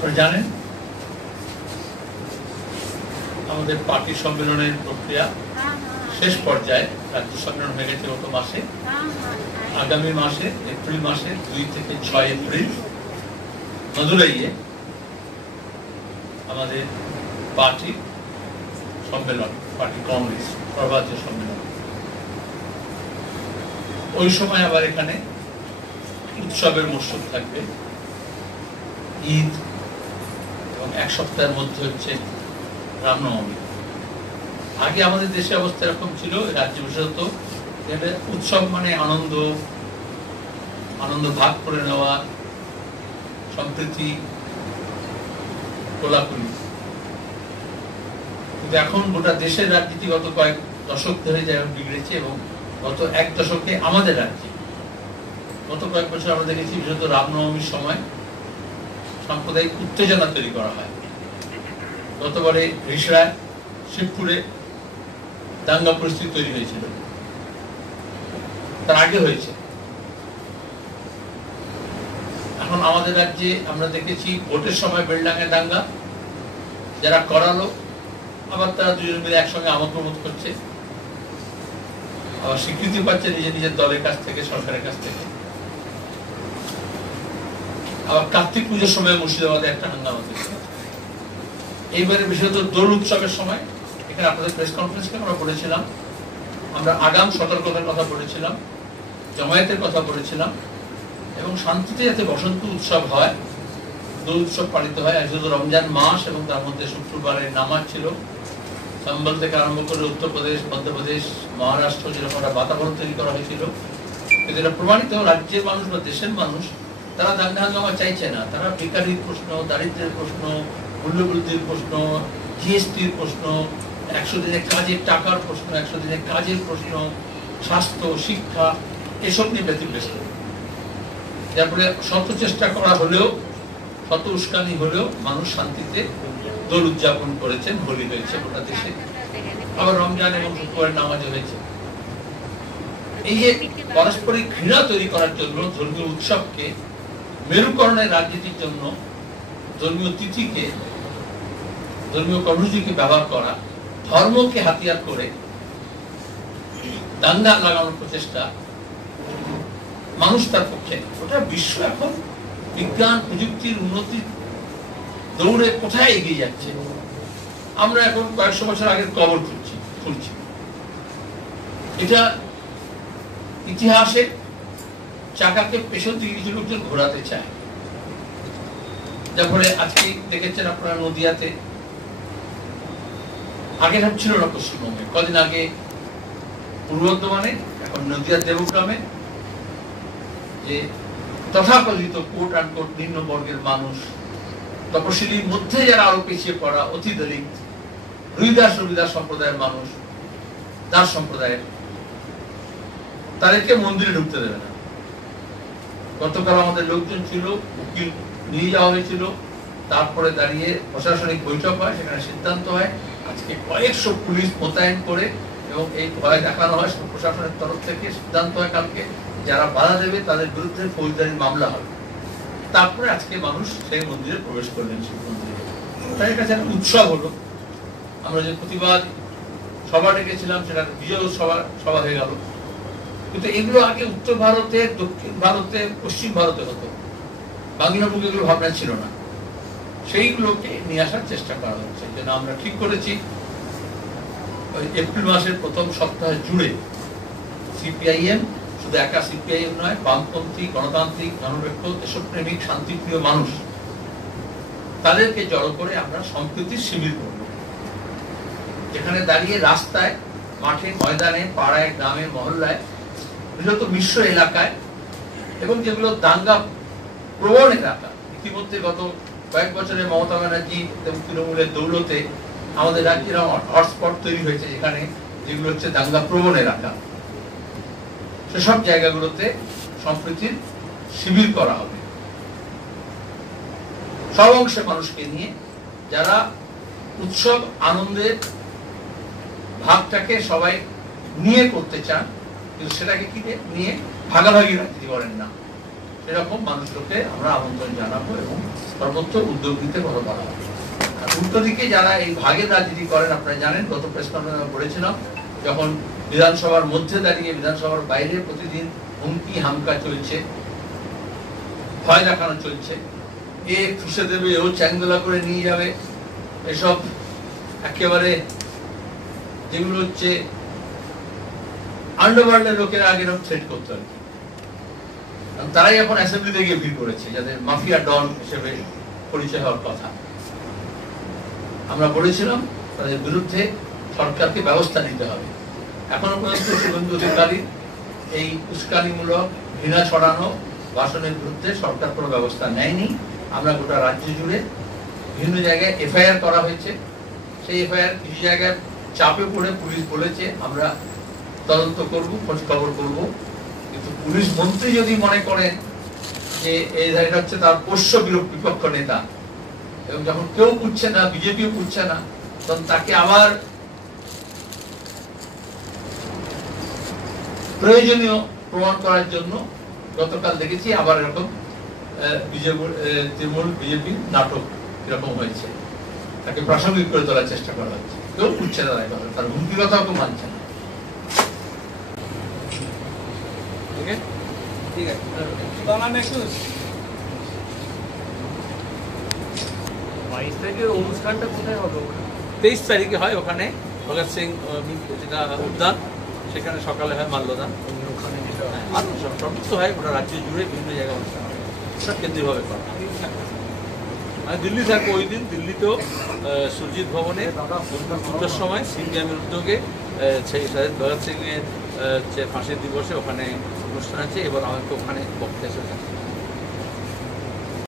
আপনারা জানেন আমাদের পার্টি সম্মেলনের প্রক্রিয়া শেষ পর্যায়ে, রাজ্য সম্মেলন হয়ে গেছে গত মাসে। আগামী মাসে এপ্রিল মাসে 2 থেকে 6 এপ্রিল মদুরাইয়ে আমাদের পার্টি সম্মেলন, পার্টি কংগ্রেস সর্বভারতীয় সম্মেলন। ওই সময় আবার এখানে উৎসবের মরশুম থাকবে, ঈদ এবং এক সপ্তাহের মধ্যে হচ্ছে রামনবমী। আগে আমাদের দেশে অবস্থা এরকম ছিল, রাজ্যে বিশেষত উৎসব মানে আনন্দ, আনন্দ ভাগ করে নেওয়া, সম্প্রীতি, কোলাকুলি। কিন্তু এখন গোটা দেশের রাজনীতি গত কয়েক দশক ধরে যেমন বিগড়েছে, এবং গত এক দশকে আমাদের রাজ্যে গত কয়েক বছর আমরা দেখেছি বিশেষত রামনবমীর সময় সাম্প্রদায়িক উত্তেজনা তৈরি করা হয়। গতবারে রিষড়ায়, শিবপুরে দাঙ্গা পরিস্থিতি তৈরি হয়েছিল, তার আগে হয়েছে। এখন আমাদের রাজ্যে আমরা দেখেছি ভোটের সময় বেলডাঙ্গে দাঙ্গা, যারা করালো আবার তারা দুজন মিলে একসঙ্গে আমোদ প্রমোদ করছে, আবার স্বীকৃতি পাচ্ছে নিজের নিজের দলের কাছ থেকে, সরকারের কাছ থেকে। আবার কার্তিক পুজোর সময় মুর্শিদাবাদে একটা হাঙ্গামা তৈরি হয়েছে। এইবারে বিশেষত দোল উৎসবের সময় এখানে আপনাদের প্রেস কনফারেন্সকে আমরা বলেছিলাম, আমরা আগাম সতর্কতার কথা বলেছিলাম, জমায়েতের কথা বলেছিলাম, এবং শান্তিতে যাতে বসন্ত উৎসব হয়, দোল উৎসব পালিত হয়। আজ রমজান মাস এবং তার মধ্যে শুক্রবারের নামাজ ছিল। সম্বল থেকে আরম্ভ করে উত্তরপ্রদেশ, মধ্যপ্রদেশ, মহারাষ্ট্র যেরকম একটা বাতাবরণ তৈরি করা হয়েছিল, কিন্তু এটা প্রমাণিত রাজ্যের মানুষ বা দেশের মানুষ তারা দাঙ্গা হাঙ্গামা চাইছে না। তারা বেকারির প্রশ্ন, দারিদ্রের প্রশ্ন, মূল্যবৃদ্ধির প্রশ্ন, জিএসটির প্রশ্ন, 100 দিনের কাজের টাকার প্রশ্ন, 100 দিনের কাজের প্রশ্ন, স্বাস্থ্য, শিক্ষা, এসব নিয়ে ব্যতিব্যস্ত। যার ফলে শত চেষ্টা করা হলেও, শত উস্কানি হলেও মানুষ শান্তিতে দোল উদযাপন করেছেন, হোলি হয়েছে গোটা দেশে, আবার রমজান এবং শুক্রবারের নামাজ হয়েছে। এই যে পারস্পরিক ঘৃণা তৈরি করার জন্য ধর্মীয় উৎসবকে মেরুকরণের রাজনীতির জন্য ধর্মীয় তিথিকে, ধর্মীয় কর্মসূচিকে ব্যবহার করা, ধর্মকে হাতিয়ার করে দাঙ্গা লাগানোর প্রচেষ্টা মানুষ তার পক্ষে। ওটা বিশ্ব এখন বিজ্ঞান প্রযুক্তির উন্নতির দৌড়ে কোথায় এগিয়ে যাচ্ছে। আমরা এখন কয়েকশো বছর আগের কবর খুঁজছি। এটা ইতিহাসে চাকাকে পেছন দিকে কিছু লোকজন ঘোরাতে চায়। যার ফলে আজকে দেখেছেন আপনারা নদিয়াতে, আগে ছিল না পশ্চিমবঙ্গে, কদিন আগে পূর্ব বর্ধমানে, এখন নদিয়ার দেবগ্রামে, যে তথাকথিত কোট অ্যান্ড কোট নিম্ন বর্গের মানুষ, তপশিলীর মধ্যে যারা আরো পিছিয়ে পড়া, অতি দলিত, রুইদাস রবিদাস সম্প্রদায়ের মানুষ, দাস সম্প্রদায়ের, তাদেরকে মন্দিরে ঢুকতে দেবে না। গতকাল আমাদের লোকজন ছিল, উকিল নিয়ে যাওয়া হয়েছিল, তারপরে দাঁড়িয়ে প্রশাসনিক বৈঠক হয়, সেখানে সিদ্ধান্ত হয় আজকে কয়েকশো পুলিশ মোতায়েন করে, এবং এই ভয় দেখানো হয় প্রশাসনের তরফ থেকে, সিদ্ধান্ত হয় কালকে যারা বাধা দেবে তাদের বিরুদ্ধে ফৌজদারি মামলা হবে। তারপরে আজকে মানুষ সেই মন্দিরে প্রবেশ করলেন, শিব মন্দিরে। তাই কাছে একটা উৎসব হলো। আমরা যে প্রতিবাদ সভা ডেকেছিলাম সেটা বিজয় সভা হয়ে গেল। কিন্তু এগুলো আগে উত্তর ভারতে, দক্ষিণ ভারতে, পশ্চিম ভারতে হতো, বাংলা মুখে এগুলো ভাবনা ছিল না। সেইগুলোকে নিয়ে আসার চেষ্টা করা হচ্ছে। যেন আমরা ঠিক করেছি এপ্রিল মাসের প্রথম সপ্তাহে জুড়ে সিপিআইএম, শুধু একা সিপিআইএম নয়, বামপন্থী, গণতান্ত্রিক, ধর্মনিরপেক্ষ, দেশপ্রেমিক, শান্তিপ্রিয় মানুষ, তাদেরকে জড়ো করে আমরা সম্প্রীতির শিবির করব, যেখানে দাঁড়িয়ে রাস্তায়, মাঠে, ময়দানে, পাড়ায়, গ্রামে, মহল্লায়, বিশেষত মিশ্র এলাকায়, এবং যেগুলো দাঙ্গা প্রবণ এলাকা, ইতিমধ্যে গত কয়েক বছরে মমতা ব্যানার্জি এবং তৃণমূলের দৌলতে আমাদের রাজ্যের হটস্পট তৈরি হয়েছে, যেখানে যেগুলো হচ্ছে দাঙ্গা প্রবণ এলাকা, সেসব জায়গাগুলোতে সম্প্রীতির শিবির করা হবে সব অংশের মানুষকে নিয়ে, যারা উৎসব আনন্দের ভাগটাকে সবাই নিয়ে করতে চান, কিন্তু সেটাকে কি নিয়ে ভাগাভাগি রাজনীতি করেন না। এরকম মানুষকে আমরা আমন্ত্রণ জানাবো এবং সর্বোচ্চ উদ্যোগ নিতে কথা বলা হবে। আর উল্টো দিকে যারা এই ভাগের রাজনীতি করেন, আপনারা জানেন গত প্রেস কনফারেন্সে বলেছিলাম, যখন বিধানসভার মধ্যে দাঁড়িয়ে বিধানসভার বাইরে প্রতিদিন হুমকি হামকা চলছে, ভয় দেখানো চলছে, এ ফুসে দেবে, ও চ্যাংদোলা করে নিয়ে যাবে, এসব একেবারে যেগুলো হচ্ছে আন্ডারওয়ার্ল্ডের লোকেরা আগে এরকম থ্রেট করতো আর কি। তারাই এখন অ্যাসেম্বলিতে গিয়ে ভিড় করেছে, যাদের মাফিয়া ডন হিসেবে পরিচয় হওয়ার কথা। আমরা বলেছিলাম তাদের বিরুদ্ধে সরকারকে ব্যবস্থা নিতে হবে। এখনো পর্যন্ত শুভেন্দু অধিকারী এই উস্কানিমূলক ঘৃণা ছড়ানো ভাষণের বিরুদ্ধে সরকার কোনো ব্যবস্থা নেয়নি। আমরা গোটা রাজ্য জুড়ে বিভিন্ন জায়গায় এফআইআর করা হয়েছে। সেই এফআইআর কিছু জায়গায় চাপে পড়ে পুলিশ বলেছে আমরা তদন্ত করব, খোঁজ খবর করব, কিন্তু পুলিশ মন্ত্রী যদি মনে করেন যে এটা হচ্ছে তার পোষ্য বিপক্ষ নেতা, এবং যখন কেউ পুচ্ছে না, বিজেপিও পুচ্ছে না, তখন তাকে আবার প্রয়োজনীয় প্রমাণ করার জন্য গতকাল দেখেছি আবার এরকম তৃণমূল বিজেপি নাটক এরকম হয়েছে, তাকে প্রাসঙ্গিক করে তোলার চেষ্টা করা হচ্ছে। কেউ পুচ্ছে না, তার হুমকির কথাও কেউ মানছে না। ঠিক আছে, 22 তারিখের অনুষ্ঠানটা কোথায় হবে? 23 তারিখে হয় ওখানে ভগৎ সিং যেটা উদ্যান, সেখানে সকালে হয় মাল্যদান, ওখানে যেটা আরো সমস্ত হয় গোটা রাজ্য জুড়ে বিভিন্ন জায়গায় অনুষ্ঠান হয়, সব কেন্দ্রীয়ভাবে করা হয়। মানে দিল্লি থাকবো ওই দিন, দিল্লিতেও সুরজিৎ ভবনে দুটোর সময় সিঙ্গামের উদ্যোগে সেই শহীদ ভগৎ সিং এর ফাঁসির দিবসে ওখানে অনুষ্ঠান আছে। এবার আমাকে ওখানে বক্তা এসেছে।